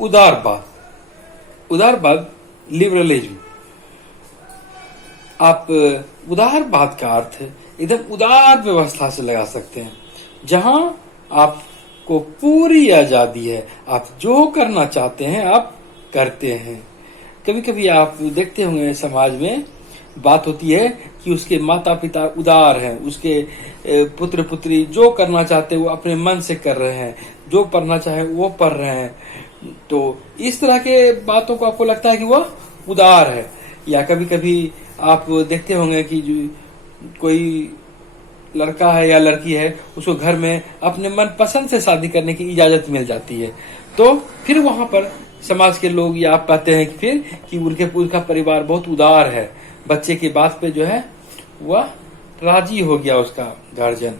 उदारवाद। उदारवाद liberalism. आप उदारवाद का अर्थ एकदम उदार व्यवस्था से लगा सकते हैं, जहां आपको पूरी आजादी है, आप जो करना चाहते हैं आप करते हैं। कभी कभी आप देखते होंगे समाज में बात होती है कि उसके माता पिता उदार हैं, उसके पुत्र पुत्री जो करना चाहते हैं वो अपने मन से कर रहे हैं, जो पढ़ना चाहे वो पढ़ रहे हैं। तो इस तरह के बातों को आपको लगता है कि वह उदार है। या कभी कभी आप देखते होंगे कि कोई लड़का है या लड़की है, उसको घर में अपने मन पसंद से शादी करने की इजाजत मिल जाती है, तो फिर वहां पर समाज के लोग या आप कहते हैं कि फिर कि उनका परिवार बहुत उदार है, बच्चे की बात पे जो है वह राजी हो गया उसका गार्जियन।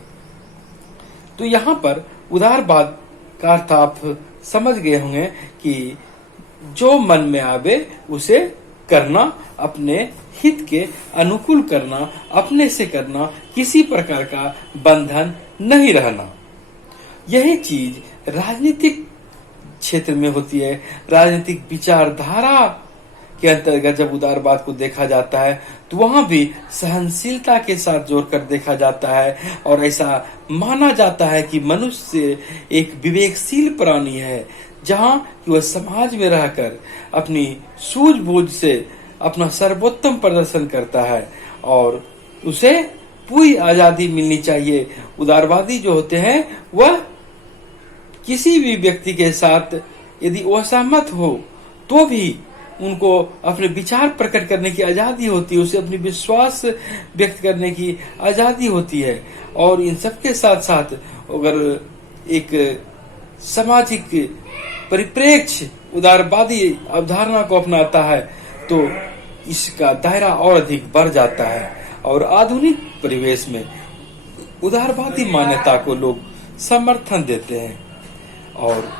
तो यहाँ पर उदारवाद का अर्थ आप समझ गए होंगे कि जो मन में आवे उसे करना, अपने हित के अनुकूल करना, अपने से करना, किसी प्रकार का बंधन नहीं रहना। यही चीज राजनीतिक क्षेत्र में होती है। राजनीतिक विचारधारा के अंतर्गत जब उदारवाद को देखा जाता है तो वहां भी सहनशीलता के साथ जोड़कर देखा जाता है, और ऐसा माना जाता है कि मनुष्य एक विवेकशील प्राणी है, जहां कि वह समाज में रहकर अपनी सूझबूझ से अपना सर्वोत्तम प्रदर्शन करता है और उसे पूरी आजादी मिलनी चाहिए। उदारवादी जो होते हैं वह किसी भी व्यक्ति के साथ यदि वो असहमत हो तो भी उनको अपने विचार प्रकट करने की आजादी होती है, उसे अपनी विश्वास व्यक्त करने की आजादी होती है। और इन सबके साथ साथ अगर एक सामाजिक परिप्रेक्ष्य उदारवादी अवधारणा को अपनाता है तो इसका दायरा और अधिक बढ़ जाता है, और आधुनिक परिवेश में उदारवादी मान्यता को लोग समर्थन देते हैं। और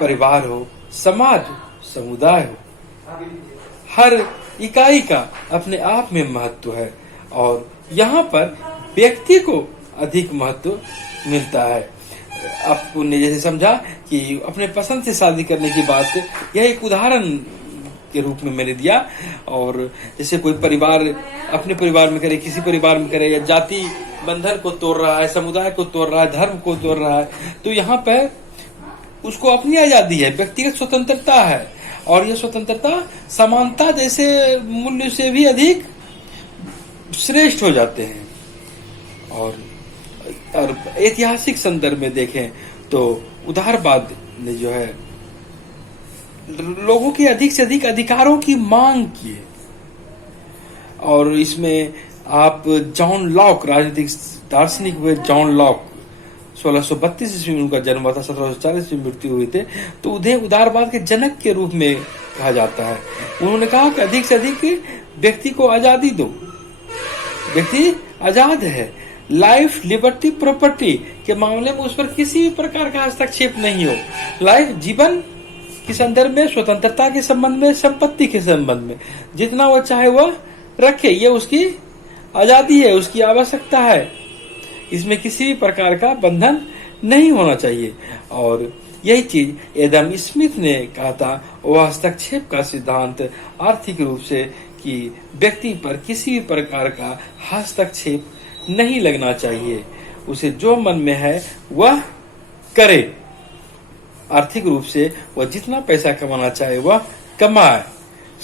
परिवार हो, समाज, समुदाय हो, हर इकाई का अपने आप में महत्व है, और यहाँ पर व्यक्ति को अधिक महत्व मिलता है। आपने जैसे समझा कि अपने पसंद से शादी करने की बात, यह एक उदाहरण के रूप में मैंने दिया। और जैसे कोई परिवार अपने परिवार में करे, किसी परिवार में करे, या जाति बंधन को तोड़ रहा है, समुदाय को तोड़ रहा है, धर्म को तोड़ रहा है, तो यहाँ पर उसको अपनी आजादी है, व्यक्तिगत स्वतंत्रता है, और यह स्वतंत्रता समानता जैसे मूल्य से भी अधिक श्रेष्ठ हो जाते हैं। और ऐतिहासिक संदर्भ में देखें तो उदारवाद ने जो है लोगों के अधिक से अधिक अधिकारों की मांग की है। और इसमें आप जॉन लॉक, राजनीतिक दार्शनिक हुए जॉन लॉक, 1632 ईस्वी में उनका जन्म हुआ था, 1740 में मृत्यु हुई थे, तो उन्हें उदारवाद के जनक के रूप में कहा जाता है। उन्होंने कहा कि अधिक से अधिक व्यक्ति को आजादी दो, व्यक्ति आजाद है, लाइफ, लिबर्टी, प्रॉपर्टी के मामले में उस पर किसी प्रकार का हस्तक्षेप नहीं हो। लाइफ, जीवन के संदर्भ में, स्वतंत्रता के संबंध में, संपत्ति के संबंध में जितना वो चाहे वह रखे, ये उसकी आजादी है, उसकी आवश्यकता है, इसमें किसी भी प्रकार का बंधन नहीं होना चाहिए। और यही चीज एडम स्मिथ ने कहा था, वह हस्तक्षेप का सिद्धांत आर्थिक रूप से कि व्यक्ति पर किसी भी प्रकार का हस्तक्षेप नहीं लगना चाहिए, उसे जो मन में है वह करे, आर्थिक रूप से वह जितना पैसा कमाना चाहे वह कमाए,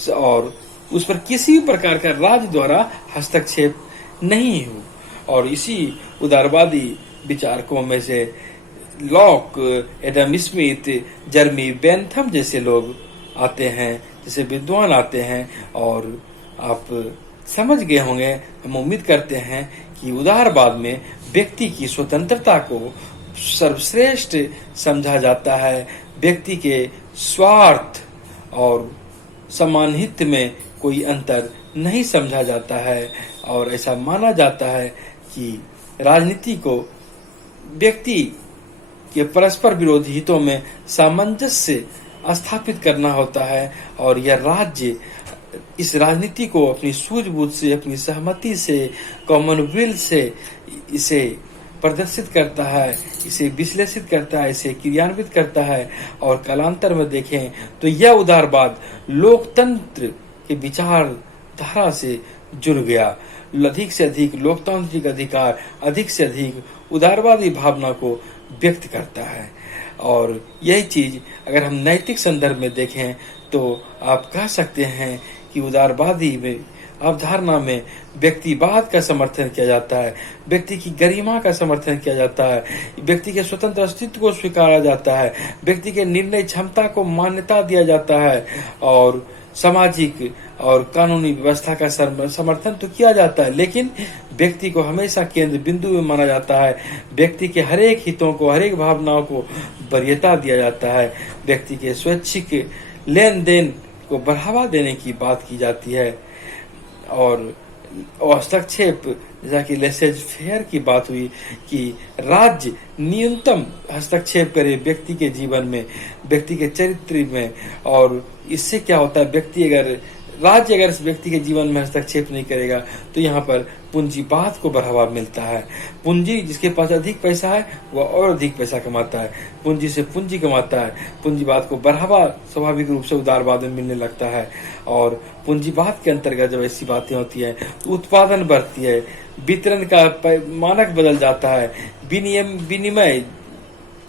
और उस पर किसी भी प्रकार का राज्य द्वारा हस्तक्षेप नहीं हो। और इसी उदारवादी विचारकों में से लॉक, एडम स्मिथ, जर्मी बेंथम जैसे लोग आते हैं, जैसे विद्वान आते हैं। और आप समझ गए होंगे, हम उम्मीद करते हैं कि उदारवाद में व्यक्ति की स्वतंत्रता को सर्वश्रेष्ठ समझा जाता है, व्यक्ति के स्वार्थ और समान हित में कोई अंतर नहीं समझा जाता है, और ऐसा माना जाता है कि राजनीति को व्यक्ति के परस्पर विरोधी हितों में सामंजस्य स्थापित करना होता है, और यह राज्य इस राजनीति को अपनी सूझबूझ से, अपनी सहमति से, कॉमनवेल्थ से इसे प्रदर्शित करता है, इसे विश्लेषित करता है, इसे क्रियान्वित करता है। और कालांतर में देखें तो यह उदारवाद लोकतंत्र के विचारधारा से जुड़ गया। अधिक से अधिक लोकतांत्रिक अधिकार, अधिक से अधिक उदारवादी भावना को व्यक्त करता है। और यही चीज अगर हम नैतिक संदर्भ में देखें तो आप कह सकते हैं कि उदारवादी में अवधारणा में व्यक्तिवाद का समर्थन किया जाता है, व्यक्ति की गरिमा का समर्थन किया जाता है, व्यक्ति के स्वतंत्र अस्तित्व को स्वीकारा जाता है, व्यक्ति के निर्णय क्षमता को मान्यता दिया जाता है, और सामाजिक और कानूनी व्यवस्था का समर्थन तो किया जाता है, लेकिन व्यक्ति को हमेशा केंद्र बिंदु में माना जाता है। व्यक्ति के हरेक हितों को, हरेक भावनाओं को वरीयता दिया जाता है। व्यक्ति के स्वैच्छिक लेन देन को बढ़ावा देने की बात की जाती है। और हस्तक्षेप, जैसा कि लेसेज फेयर की बात हुई कि राज्य न्यूनतम हस्तक्षेप करे व्यक्ति के जीवन में, व्यक्ति के चरित्र में। और इससे क्या होता है, राज्य अगर इस व्यक्ति के जीवन में हस्तक्षेप नहीं करेगा तो यहाँ पर पूंजीवाद को बढ़ावा मिलता है। पूंजी, जिसके पास अधिक पैसा है वह और अधिक पैसा कमाता है, पूंजी से पूंजी कमाता है। पूंजीवाद को बढ़ावा स्वाभाविक रूप से उदारवाद में मिलने लगता है। और पूंजीवाद के अंतर्गत जब ऐसी बातें होती है तो उत्पादन बढ़ती है, वितरण का मानक बदल जाता है, विनिमय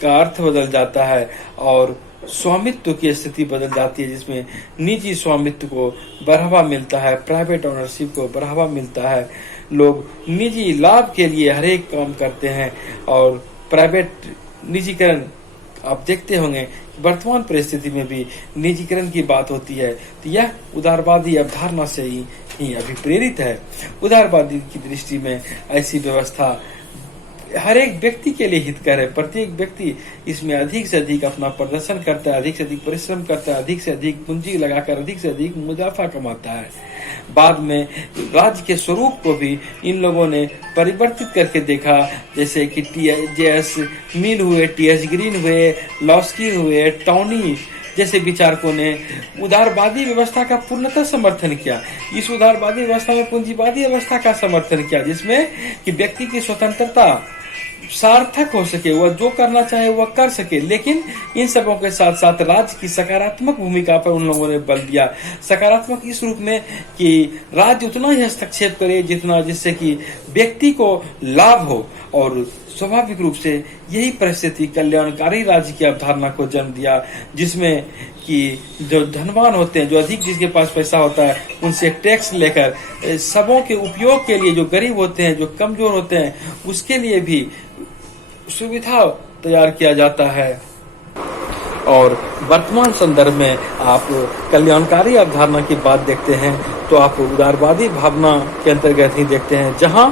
का अर्थ बदल जाता है, और स्वामित्व की स्थिति बदल जाती है, जिसमें निजी स्वामित्व को बढ़ावा मिलता है, प्राइवेट ओनरशिप को बढ़ावा मिलता है। लोग निजी लाभ के लिए हर एक काम करते हैं। और प्राइवेट निजीकरण, आप देखते होंगे वर्तमान परिस्थिति में भी निजीकरण की बात होती है, तो यह उदारवादी अवधारणा से ही अभिप्रेरित है। उदारवादी की दृष्टि में ऐसी व्यवस्था हर एक व्यक्ति के लिए हितकर है। प्रत्येक व्यक्ति इसमें अधिक से अधिक अपना प्रदर्शन करता है, अधिक से अधिक परिश्रम करता है, अधिक से अधिक पूंजी लगाकर अधिक से अधिक मुनाफा कमाता है। बाद में राज्य के स्वरूप को भी इन लोगों ने परिवर्तित करके देखा, जैसे कि J.S. मिल हुए, T.S. ग्रीन हुए, लॉस्की हुए, टॉनी जैसे विचारकों ने उदारवादी व्यवस्था का पूर्णतः समर्थन किया। इस उदारवादी व्यवस्था में पूंजीवादी व्यवस्था का समर्थन किया, जिसमें कि व्यक्ति की स्वतंत्रता सार्थक हो सके, वह जो करना चाहे वह कर सके। लेकिन इन सबों के साथ साथ राज्य की सकारात्मक भूमिका पर उन लोगों ने बल दिया। सकारात्मक इस रूप में कि राज्य उतना ही हस्तक्षेप करे जिससे कि व्यक्ति को लाभ हो। और स्वाभाविक रूप से यही परिस्थिति कल्याणकारी राज्य की अवधारणा को जन्म दिया, जिसमें कि जो धनवान होते हैं, जो अधिक जिसके पास पैसा होता है, उनसे टैक्स लेकर सबों के उपयोग के लिए, जो गरीब होते हैं, जो कमजोर होते हैं, उसके लिए भी सुविधा तैयार किया जाता है। और वर्तमान संदर्भ में आप कल्याणकारी अवधारणा की बात देखते हैं तो आप उदारवादी भावना के अंतर्गत ही देखते हैं, जहां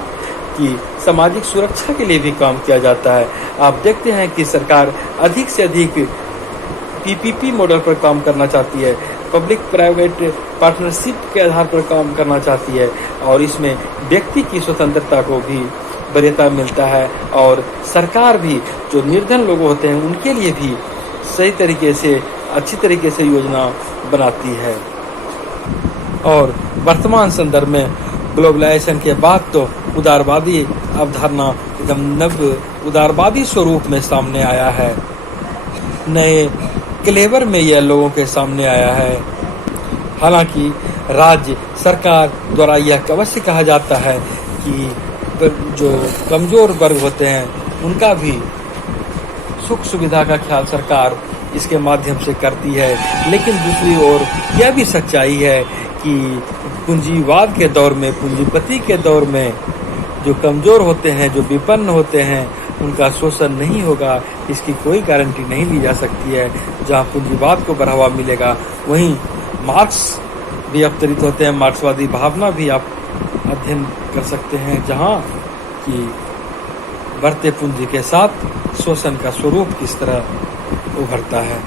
कि सामाजिक सुरक्षा के लिए भी काम किया जाता है। आप देखते हैं कि सरकार अधिक से अधिक PPP मॉडल पर काम करना चाहती है, पब्लिक प्राइवेट पार्टनरशिप के आधार पर काम करना चाहती है, और इसमें व्यक्ति की स्वतंत्रता को भी वरीयता मिलता है। और सरकार भी जो निर्धन लोग होते हैं उनके लिए भी सही तरीके से, अच्छी तरीके से योजना बनाती है। और वर्तमान संदर्भ में ग्लोबलाइजेशन के बाद तो उदारवादी अवधारणा एकदम नव उदारवादी स्वरूप में सामने आया है, नए क्लेवर में यह लोगों के सामने आया है। हालांकि राज्य सरकार द्वारा यह अवश्य कहा जाता है कि जो कमजोर वर्ग होते हैं उनका भी सुख सुविधा का ख्याल सरकार इसके माध्यम से करती है। लेकिन दूसरी ओर यह भी सच्चाई है कि पूंजीवाद के दौर में, पूंजीपति के दौर में जो कमजोर होते हैं, जो विपन्न होते हैं, उनका शोषण नहीं होगा, इसकी कोई गारंटी नहीं ली जा सकती है। जहाँ पूंजीवाद को बढ़ावा मिलेगा वहीं मार्क्स भी अवतरित होते हैं, मार्क्सवादी भावना भी आप अध्ययन कर सकते हैं, जहाँ कि बढ़ते पूंजी के साथ शोषण का स्वरूप किस तरह उभरता है।